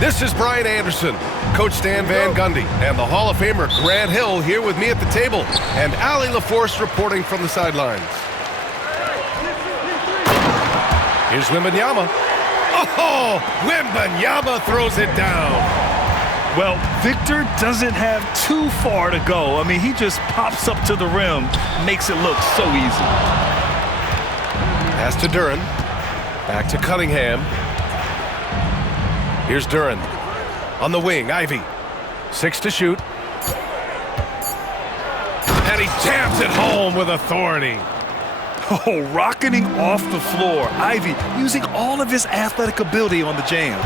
This is Brian Anderson, Coach Stan Van Gundy, and the Hall of Famer Grant Hill here with me at the table, and Allie LaForce reporting from the sidelines. Here's Wembanyama. Oh, Wembanyama throws it down. Well, Victor doesn't have too far to go. I mean, he just pops up to the rim, makes it look so easy. Pass to Duren. Back to Cunningham. Here's Duren. On the wing, Ivy. 6 to shoot. And he jams it home with authority. Oh, rocketing off the floor. Ivy using all of his athletic ability on the jam.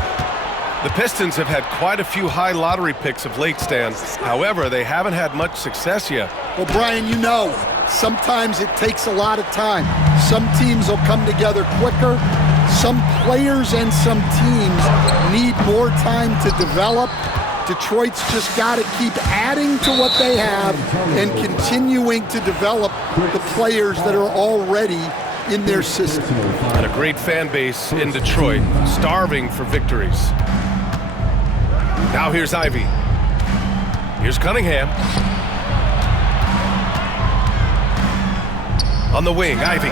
The Pistons have had quite a few high lottery picks of late, Stan. However, they haven't had much success yet. Well, Brian, you know, sometimes it takes a lot of time. Some teams will come together quicker. Some players and some teams need more time to develop. Detroit's just got to keep adding to what they have and continuing to develop the players that are already in their system. And a great fan base in Detroit, starving for victories. Now here's Ivy. Here's Cunningham. On the wing, Ivy.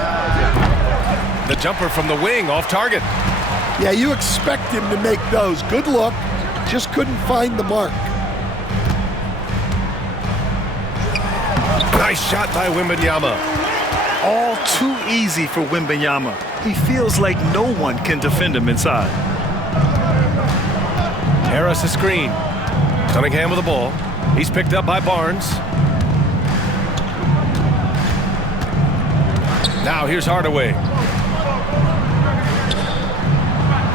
The jumper from the wing, off target. Yeah, you expect him to make those. Good look. Just couldn't find the mark. Nice shot by Wembanyama. All too easy for Wembanyama. He feels like no one can defend him inside. Harris a screen. Cunningham with the ball. He's picked up by Barnes. Now here's Hardaway.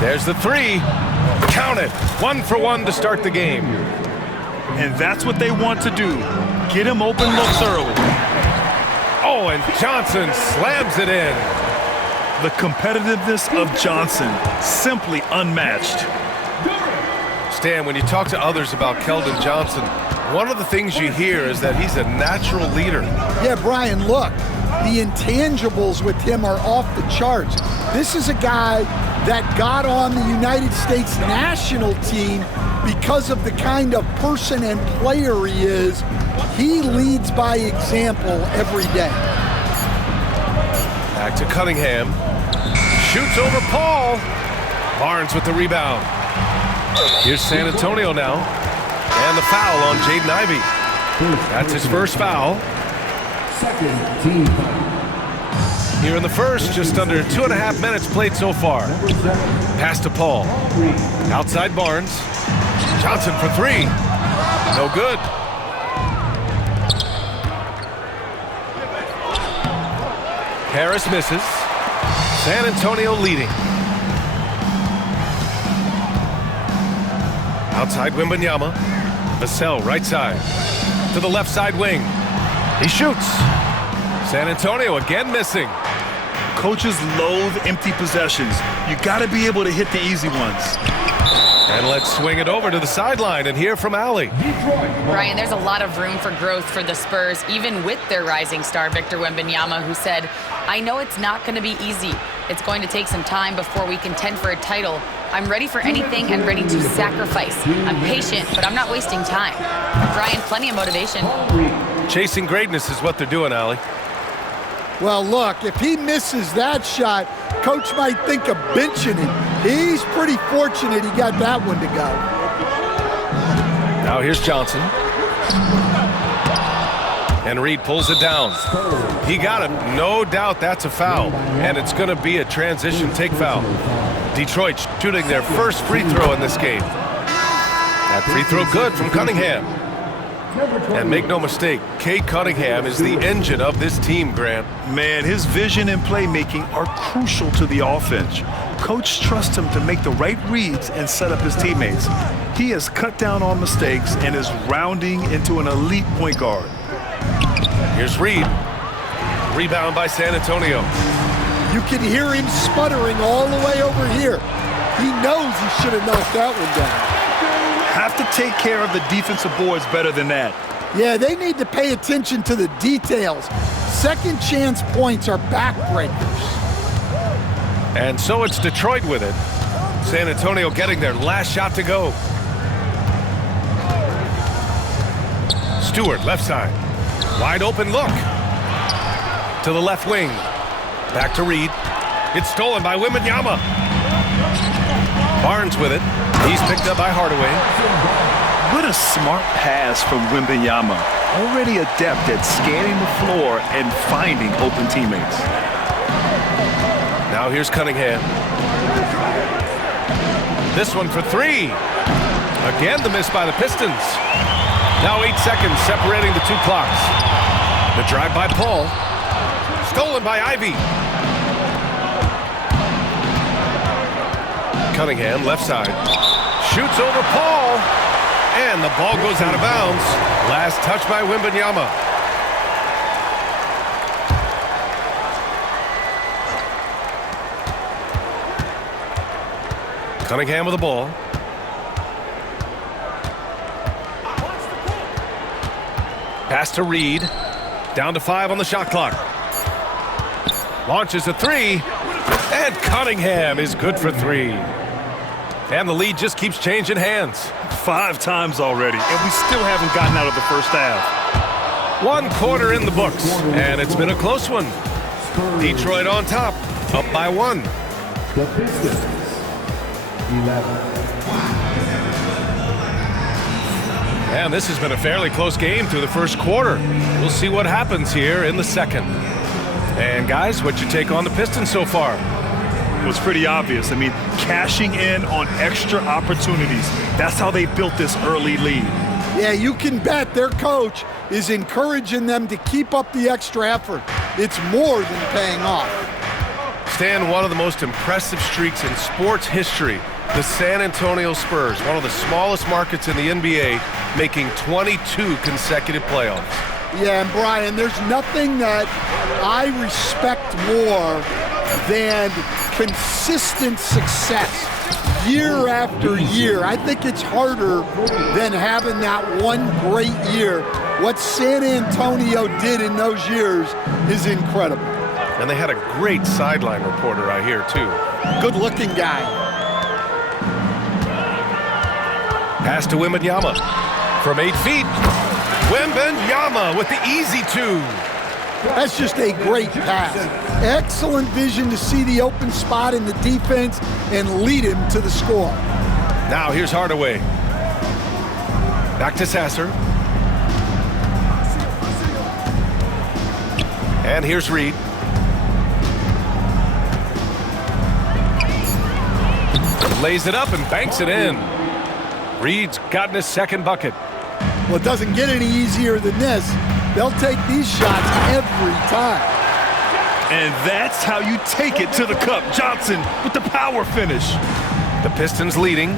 There's the three. Count it. 1 for 1 to start the game. And that's what they want to do. Get him open looks early. Oh, and Johnson slams it in. The competitiveness of Johnson, simply unmatched. Stan, when you talk to others about Keldon Johnson, one of the things you hear is that he's a natural leader. Yeah, Brian, look, the intangibles with him are off the charts. This is a guy that got on the United States national team because of the kind of person and player he is. He leads by example every day. Back to Cunningham. Shoots over Paul. Barnes with the rebound. Here's San Antonio now. And the foul on Jaden Ivey. That's his first foul. Second team. Here in the first, just under 2.5 minutes played so far. Pass to Paul. Outside Barnes. Johnson for 3. No good. Harris misses. San Antonio leading. Outside Wembanyama. Vassell right side. To the left side wing. He shoots. San Antonio again missing. Coaches loathe empty possessions. You got to be able to hit the easy ones. And let's swing it over to the sideline and hear from Allie. Brian, there's a lot of room for growth for the Spurs, even with their rising star, Victor Wembanyama, who said, "I know it's not going to be easy. It's going to take some time before we contend for a title. I'm ready for anything and ready to sacrifice. I'm patient, but I'm not wasting time." Brian, plenty of motivation. Chasing greatness is what they're doing, Allie. Well, look, if he misses that shot, coach might think of benching him. He's pretty fortunate he got that one to go. Now here's Johnson. And Reed pulls it down. He got it. No doubt that's a foul. And it's going to be a transition take foul. Detroit shooting their first free throw in this game. That free throw good from Cunningham. And make no mistake, Cade Cunningham is the engine of this team, Grant. Man, his vision and playmaking are crucial to the offense. Coach trusts him to make the right reads and set up his teammates. He has cut down on mistakes and is rounding into an elite point guard. Here's Reed. Rebound by San Antonio. You can hear him sputtering all the way over here. He knows he should have knocked that one down. Have to take care of the defensive boards better than that. Yeah, they need to pay attention to the details. Second chance points are backbreakers. And so it's Detroit with it. San Antonio getting their last shot to go. Stewart, left side. Wide open look. To the left wing. Back to Reed. It's stolen by Wembanyama. Barnes with it. He's picked up by Hardaway. What a smart pass from Wembanyama. Already adept at scanning the floor and finding open teammates. Now here's Cunningham. This one for three. Again, the miss by the Pistons. Now 8 seconds separating the two clocks. The drive by Paul. Stolen by Ivy. Cunningham, left side. Shoots over Paul. And the ball goes out of bounds. Last touch by Wembanyama. Cunningham with the ball. Pass to Reed. Down to 5 on the shot clock. Launches a three. And Cunningham is good for 3. And the lead just keeps changing hands. 5 times already, and we still haven't gotten out of the first half. 1 quarter in the books, and it's been a close one. Detroit on top, up by 1. The Pistons, 11. And this has been a fairly close game through the first quarter. We'll see what happens here in the second. And guys, what's your take on the Pistons so far? It was pretty obvious. I mean, cashing in on extra opportunities. That's how they built this early lead. Yeah, you can bet their coach is encouraging them to keep up the extra effort. It's more than paying off. Stan, one of the most impressive streaks in sports history. The San Antonio Spurs, one of the smallest markets in the NBA, making 22 consecutive playoffs. Yeah, and Brian, there's nothing that I respect more than consistent success year after year. I think it's harder than having that one great year. What San Antonio did in those years is incredible. And they had a great sideline reporter, I hear, too. Good-looking guy. Pass to Wembanyama. From 8 feet, Wembanyama with the easy 2. That's just a great pass. Excellent vision to see the open spot in the defense and lead him to the score. Now here's Hardaway. Back to Sasser. And here's Reed. Lays it up and banks it in. Reed's gotten his second bucket. Well, it doesn't get any easier than this. They'll take these shots every time. And that's how you take it to the cup. Johnson with the power finish. The Pistons leading.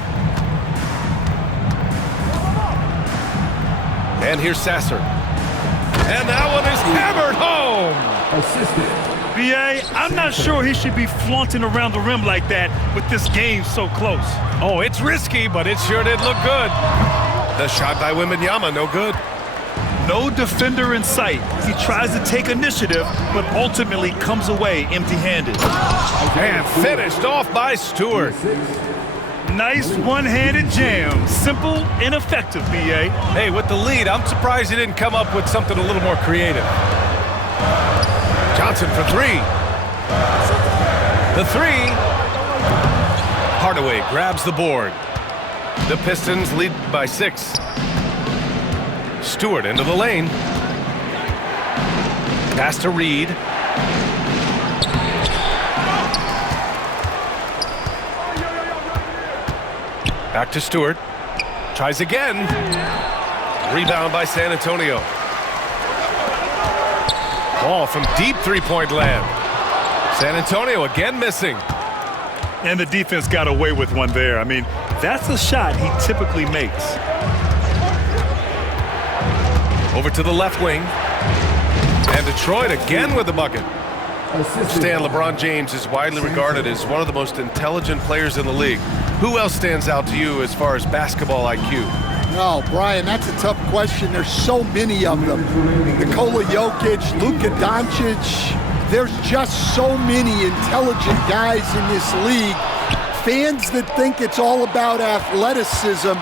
And here's Sasser. And that one is hammered home. Assistant. B.A., I'm not sure he should be flaunting around the rim like that with this game so close. Oh, it's risky, but it sure did look good. The shot by Wembanyama, no good. No defender in sight. He tries to take initiative, but ultimately comes away empty-handed. And finished off by Stewart. Nice one-handed jam. Simple and effective, B.A. Hey, with the lead, I'm surprised he didn't come up with something a little more creative. Johnson for 3. The 3. Hardaway grabs the board. The Pistons lead by 6. Stewart into the lane. Pass to Reed. Back to Stewart. Tries again. Rebound by San Antonio. Ball from deep three-point land. San Antonio again missing. And the defense got away with one there. I mean, that's a shot he typically makes. Over to the left wing. And Detroit again with the bucket. Stan, LeBron James is widely regarded as one of the most intelligent players in the league. Who else stands out to you as far as basketball IQ? No, Brian, that's a tough question. There's so many of them. Nikola Jokic, Luka Doncic. There's just so many intelligent guys in this league. Fans that think it's all about athleticism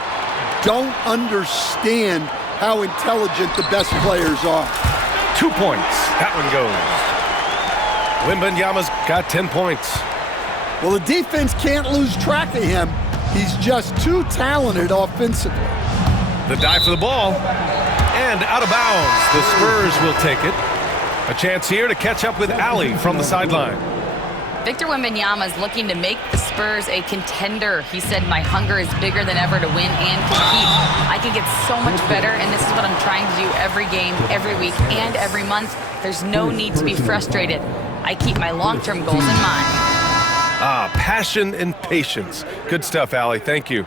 don't understand how intelligent the best players are. 2 points. That one goes. Wembanyama's got 10 points. Well, the defense can't lose track of him. He's just too talented offensively. The dive for the ball. And out of bounds. The Spurs will take it. A chance here to catch up with Allie from the sideline. Victor Wembanyama is looking to make the Spurs a contender. He said, my hunger is bigger than ever to win and compete. I can get so much better, and this is what I'm trying to do every game, every week, and every month. There's no need to be frustrated. I keep my long-term goals in mind. Passion and patience. Good stuff, Allie. Thank you.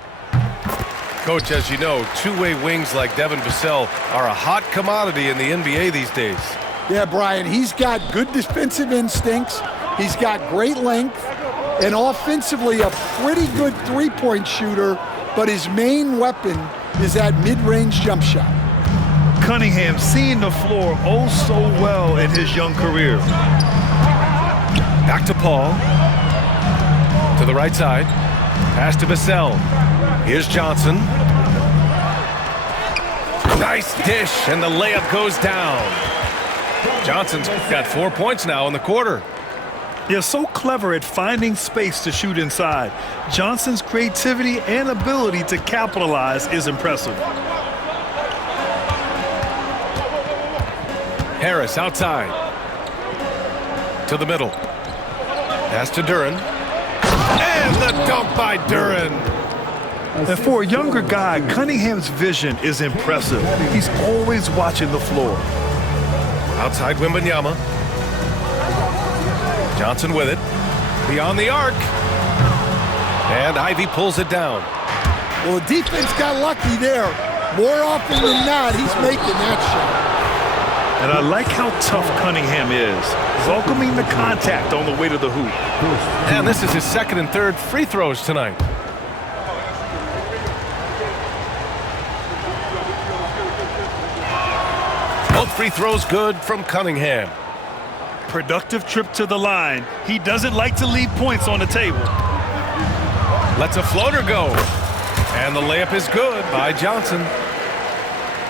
Coach, as you know, two-way wings like Devin Vassell are a hot commodity in the NBA these days. Yeah, Brian, he's got good defensive instincts. He's got great length, and offensively a pretty good three-point shooter, but his main weapon is that mid-range jump shot. Cunningham seeing the floor oh so well in his young career. Back to Paul. To the right side. Pass to Vassell. Here's Johnson. Nice dish, and the layup goes down. Johnson's got 4 points now in the quarter. They're so clever at finding space to shoot inside. Johnson's creativity and ability to capitalize is impressive. Harris outside. To the middle. Pass to Duren. And the dunk by Duren. And for a younger guy, Cunningham's vision is impressive. He's always watching the floor. Outside Wembanyama. Johnson with it. Beyond the arc. And Ivy pulls it down. Well, the defense got lucky there. More often than not, he's making that shot. And I like how tough Cunningham is, welcoming the contact on the way to the hoop. And this is his second and third free throws tonight. Both free throws good from Cunningham. Productive trip to the line. He doesn't like to leave points on the table. Lets a floater go. And the layup is good by Johnson.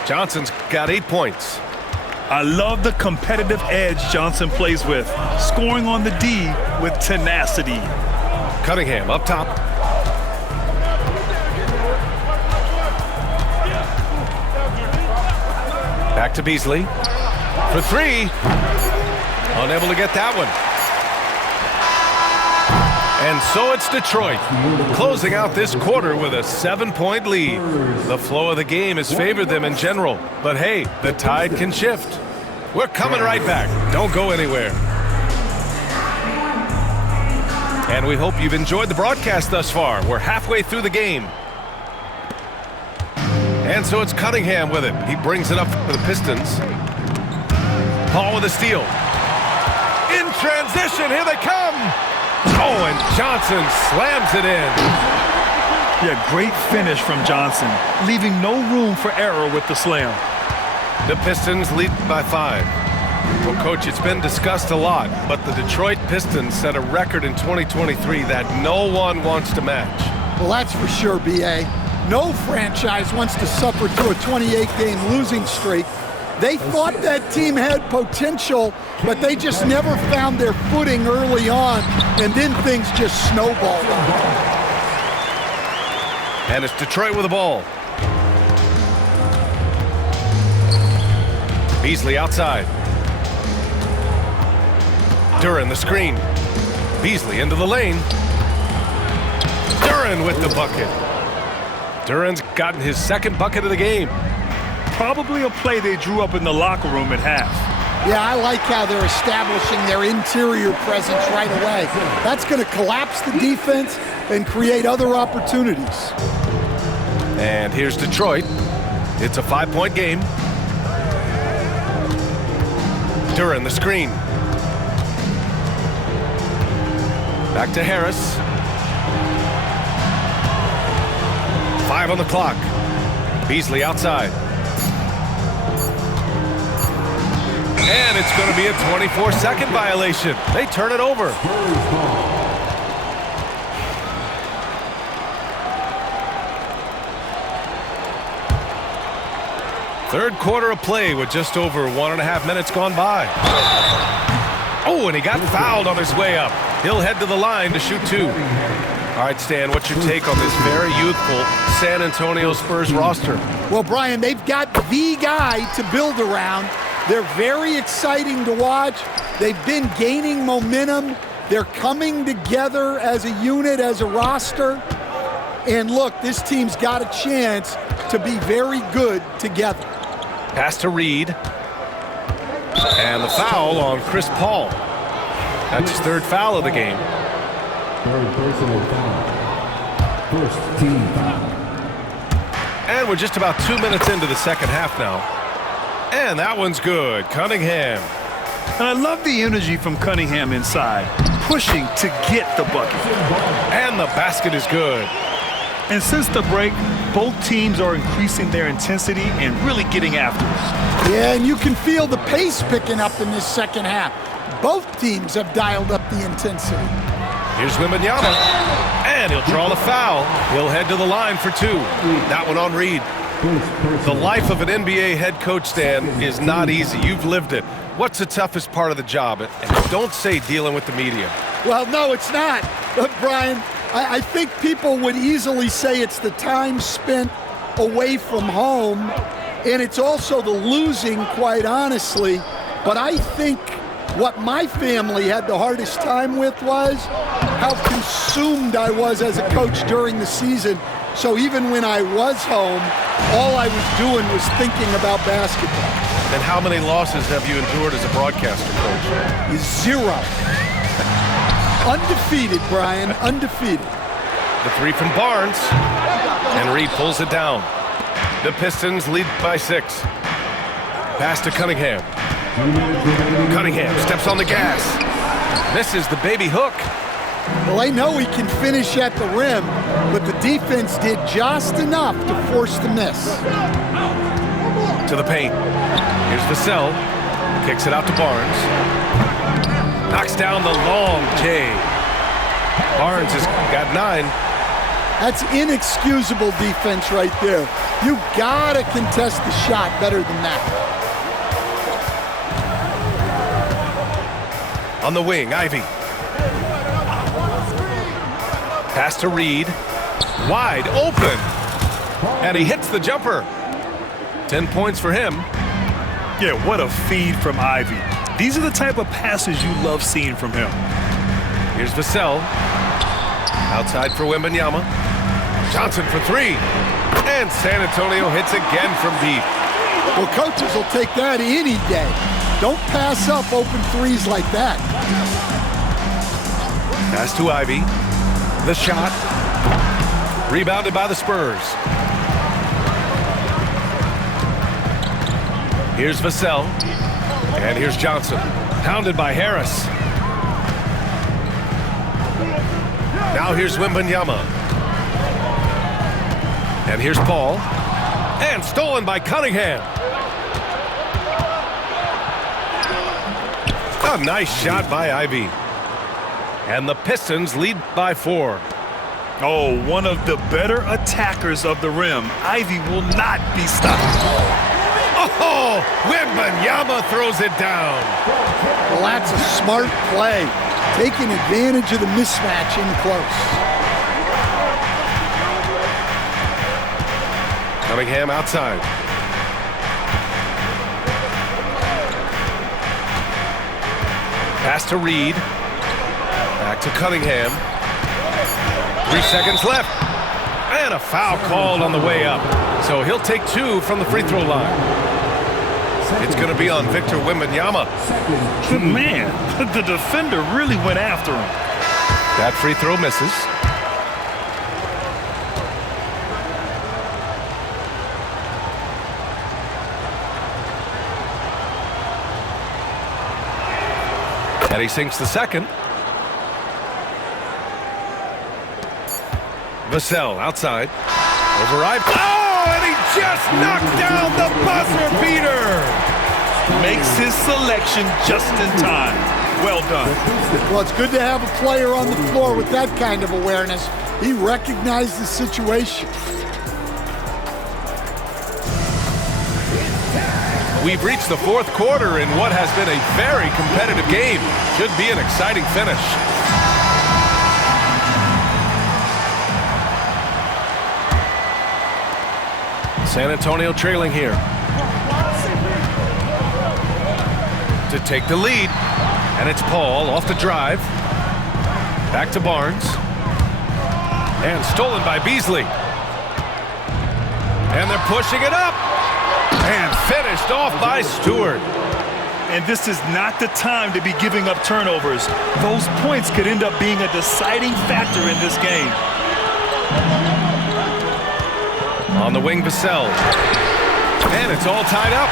Johnson's got 8 points. I love the competitive edge Johnson plays with, scoring on the D with tenacity. Cunningham up top. Back to Beasley. For three. Unable to get that one. And so it's Detroit, closing out this quarter with a 7-point lead. The flow of the game has favored them in general, but hey, the tide can shift. We're coming right back. Don't go anywhere. And we hope you've enjoyed the broadcast thus far. We're halfway through the game. And so it's Cunningham with it. He brings it up for the Pistons. Paul with a steal. In transition, here they come. Oh, and Johnson slams it in. Yeah, great finish from Johnson, leaving no room for error with the slam. The Pistons lead by 5. Well, Coach, it's been discussed a lot, but the Detroit Pistons set a record in 2023 that no one wants to match. Well, that's for sure, B.A. No franchise wants to suffer through a 28-game losing streak. They thought that team had potential, but they just never found their footing early on, and then things just snowballed. And it's Detroit with the ball. Beasley outside. Duren the screen. Beasley into the lane. Duren with the bucket. Duren's gotten his second bucket of the game. Probably a play they drew up in the locker room at half. Yeah, I like how they're establishing their interior presence right away. That's going to collapse the defense and create other opportunities. And here's Detroit. It's a 5-point game. Duren the screen. Back to Harris. 5 on the clock. Beasley outside. And it's going to be a 24-second violation. They turn it over. Third quarter of play with just over 1.5 minutes gone by. Oh, and he got fouled on his way up. He'll head to the line to shoot 2. All right, Stan, what's your take on this very youthful San Antonio Spurs roster? Well, Brian, they've got the guy to build around. They're very exciting to watch. They've been gaining momentum. They're coming together as a unit, as a roster. And look, this team's got a chance to be very good together. Pass to Reed. And the foul on Chris Paul. That's his 3rd foul of the game. 3rd personal foul. 1st team foul. And we're just about 2 minutes into the second half now. And that one's good. Cunningham. And I love the energy from Cunningham inside, pushing to get the bucket. And the basket is good. And since the break, both teams are increasing their intensity and really getting after it. Yeah, and you can feel the pace picking up in this second half. Both teams have dialed up the intensity. Here's Wembanyama, and he'll draw the foul. He'll head to the line for 2. That one on Reed. The life of an NBA head coach, Stan, is not easy. You've lived it. What's the toughest part of the job? And don't say dealing with the media. Well, no, it's not. But, Brian, I think people would easily say it's the time spent away from home, and it's also the losing, quite honestly. But I think what my family had the hardest time with was how consumed I was as a coach during the season. So even when I was home, all I was doing was thinking about basketball. And how many losses have you endured as a broadcaster, Coach? 0. Undefeated, Brian, undefeated. The 3 from Barnes, and Reed pulls it down. The Pistons lead by 6. Pass to Cunningham. Cunningham steps on the gas. Misses the baby hook. Well, I know he can finish at the rim, but the defense did just enough to force the miss. To the paint. Here's Vassell. Kicks it out to Barnes. Knocks down the long J. Barnes has got 9. That's inexcusable defense right there. You gotta contest the shot better than that. On the wing, Ivy. Pass to Reed. Wide open. And he hits the jumper. 10 points for him. Yeah, what a feed from Ivy. These are the type of passes you love seeing from him. Here's Vassell. Outside for Wembanyama. Johnson for 3. And San Antonio hits again from deep. Well, coaches will take that any day. Don't pass up open threes like that. Pass to Ivy. The shot. Rebounded by the Spurs. Here's Vassell. And here's Johnson. Pounded by Harris. Now here's Wembanyama. And here's Paul. And stolen by Cunningham. A nice shot by Ivy. And the Pistons lead by 4. Oh, one of the better attackers of the rim. Ivy will not be stopped. Oh, Wembanyama throws it down. Well, that's a smart play. Taking advantage of the mismatch in close. Cunningham outside. Pass to Reed. Back to Cunningham. 3 seconds left. And a foul called on the way up. So he'll take 2 from the free throw line. It's going to be on Victor Wembanyama. Man, the defender really went after him. That free throw misses. And he sinks the second. Vassell outside. Over Ivy. Oh, and he just knocked down the buzzer beater. Makes his selection just in time. Well done. Well, it's good to have a player on the floor with that kind of awareness. He recognized the situation. We've reached the fourth quarter in what has been a very competitive game. Should be an exciting finish. San Antonio trailing here. To take the lead. And it's Paul off the drive. Back to Barnes. And stolen by Beasley. And they're pushing it up. And finished off by Stewart. And this is not the time to be giving up turnovers. Those points could end up being a deciding factor in this game. On the wing, Vassell. And it's all tied up.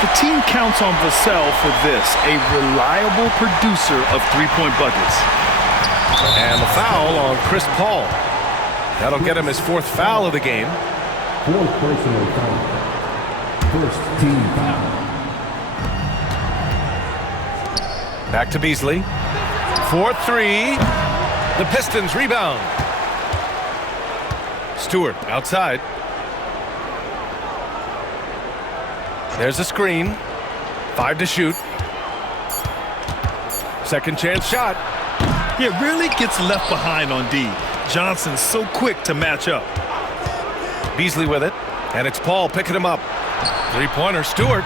The team counts on Vassell for this, a reliable producer of three-point buckets. And the foul on Chris Paul. That'll get him his fourth foul of the game. Fourth personal foul. First team foul. Back to Beasley. 4-3. The Pistons rebound. Stewart outside. There's a screen. 5 to shoot. Second chance shot. He really gets left behind on D. Johnson's so quick to match up. Beasley with it. And it's Paul picking him up. Three-pointer, Stewart.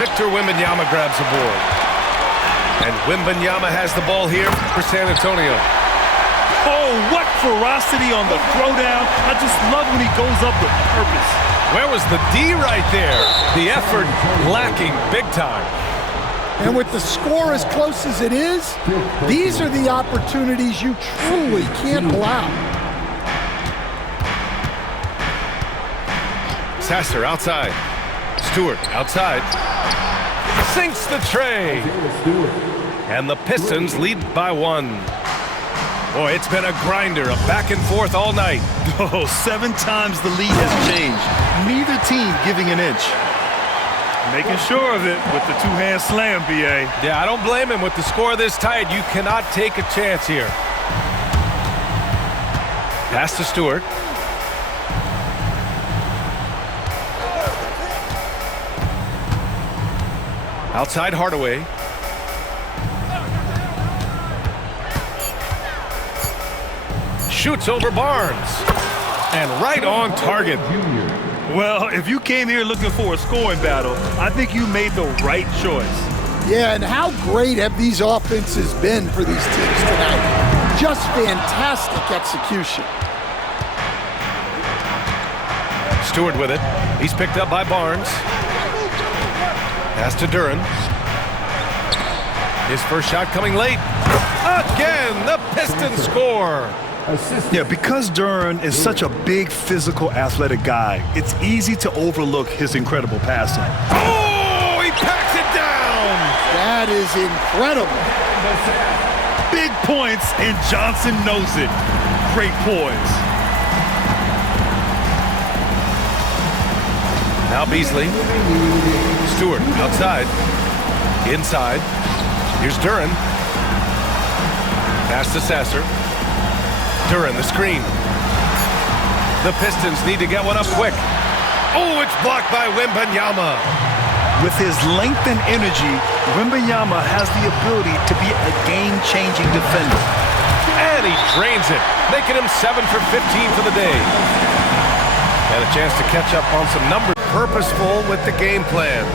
Victor Wembanyama grabs the board. And Wembanyama has the ball here for San Antonio. Oh, what ferocity on the throwdown. I just love when he goes up with purpose. Where was the D right there? The effort lacking big time. And with the score as close as it is, these are the opportunities you truly can't allow. Sasser outside. Stewart outside. Sinks the tray. And the Pistons lead by 1. Boy, it's been a grinder, a back and forth all night. Oh, 7 times the lead has changed. Neither team giving an inch. Making sure of it with the two-hand slam, B.A. Yeah, I don't blame him. With the score this tight, you cannot take a chance here. Pass to Stewart. Outside Hardaway. Shoots over Barnes. And right on target. Well, if you came here looking for a scoring battle, I think you made the right choice. Yeah, and how great have these offenses been for these teams tonight? Just fantastic execution. Stewart with it. He's picked up by Barnes. Pass to Duren. His first shot coming late. Again, the Pistons score. Yeah, because Duren is such a big, physical, athletic guy, it's easy to overlook his incredible passing. Oh, he packs it down. That is incredible. Big points, and Johnson knows it. Great poise. Now Beasley. Stewart outside. Inside. Here's Duren. Pass to Sasser. Duren, the screen. The Pistons need to get one up quick. Oh, it's blocked by Wembanyama. With his length and energy, Wembanyama has the ability to be a game-changing defender. And he drains it, making him 7 for 15 for the day. And a chance to catch up on some numbers. Purposeful with the game plan.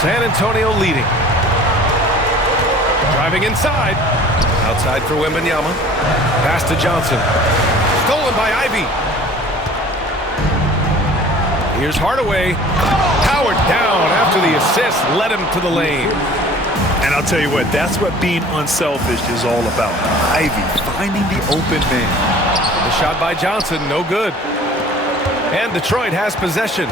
San Antonio leading. Driving inside. Outside for Wembanyama. Pass to Johnson. Stolen by Ivy. Here's Hardaway. Powered down after the assist led him to the lane. And I'll tell you what, that's what being unselfish is all about. Ivy finding the open man. The shot by Johnson, no good. And Detroit has possession.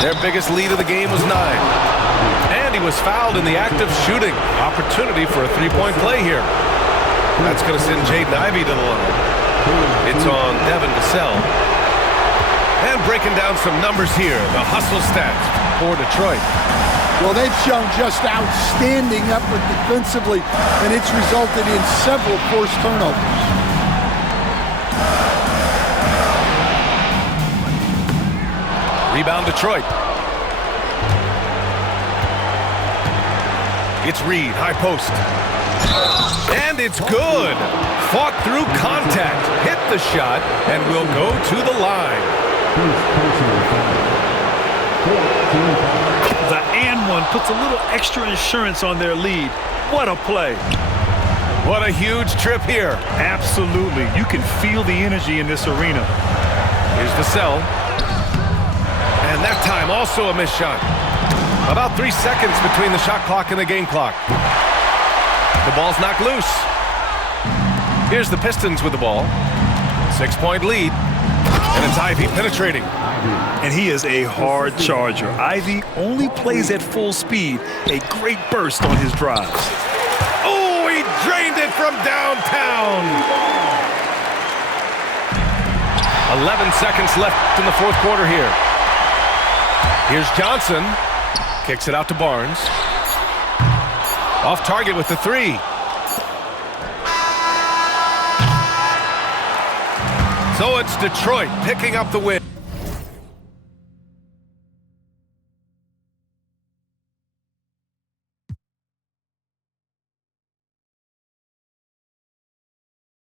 Their biggest lead of the game was 9. And he was fouled in the act of shooting. Opportunity for a three-point play here. That's going to send Jaden Ivey to the line. It's on Devin Vassell. And breaking down some numbers here, the hustle stats for Detroit. Well, they've shown just outstanding effort defensively, and it's resulted in several forced turnovers. Rebound Detroit. It's Reed, high post. And it's good. Fought through contact, hit the shot, and will go to the line. The and one puts a little extra insurance on their lead. What a play. What a huge trip here. Absolutely. You can feel the energy in this arena. Here's Vassell. And that time also a missed shot. About 3 seconds between the shot clock and the game clock. The ball's knocked loose. Here's the Pistons with the ball. 6-point lead. And it's Ivey penetrating. And he is a hard charger. Ivey only plays at full speed. A great burst on his drives. Oh, he drained it from downtown. 11 seconds left in the fourth quarter here. Here's Johnson. Kicks it out to Barnes. Off target with the three. So it's Detroit picking up the win.